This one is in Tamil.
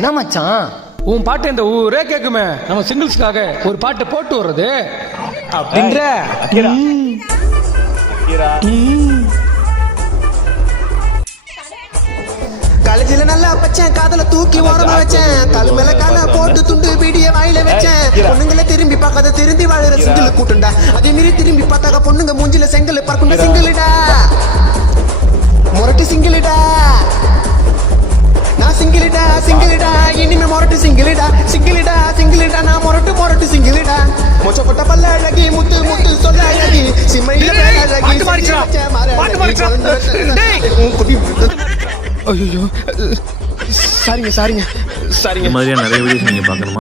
என்ன மச்சான் உன் பாட்டு இந்த ஊரே கேக்குமே, நம்ம சிங்கிள்ஸ்க்காக ஒரு பாட்டு போட்டு வர்றது அப்படின்ற. காலேஜில நல்லா வச்சேன், காதல தூக்கி ஓரமா வச்சேன், காலு மேல கால போட்டு துண்டு பீடிய வாயில வச்சேன். பொண்ணுங்களை திரும்பி பார்க்காத திரும்பி வாழற சிங்கிள் கூட்டுண்டா, அதே மீறி திரும்பி பார்த்தாக்க பொண்ணுங்க மூஞ்சில செங்கல் பறக்குண்ட சிங்கிள்டா, மொரட்டு சிங்கிள்டா. நான் சிங்கிள்டா சிங்கிள்டா, இனிமே மொரட்டு சிங்கிள்டா சிங்கிள்டா சிங்கிள்டா, நான் மொரட்டு சிங்கிள்டா. மொச்சப்பட்ட பல்ல அழகி முத்து முத்து சொல்ல அழகி சிம்மையில அழகி ஐயோ சாரிங்க சாரிங்க சாரிங்க. இந்த மாதிரியான நிறைய வீடியோஸ் நீங்க பார்க்கணுமா?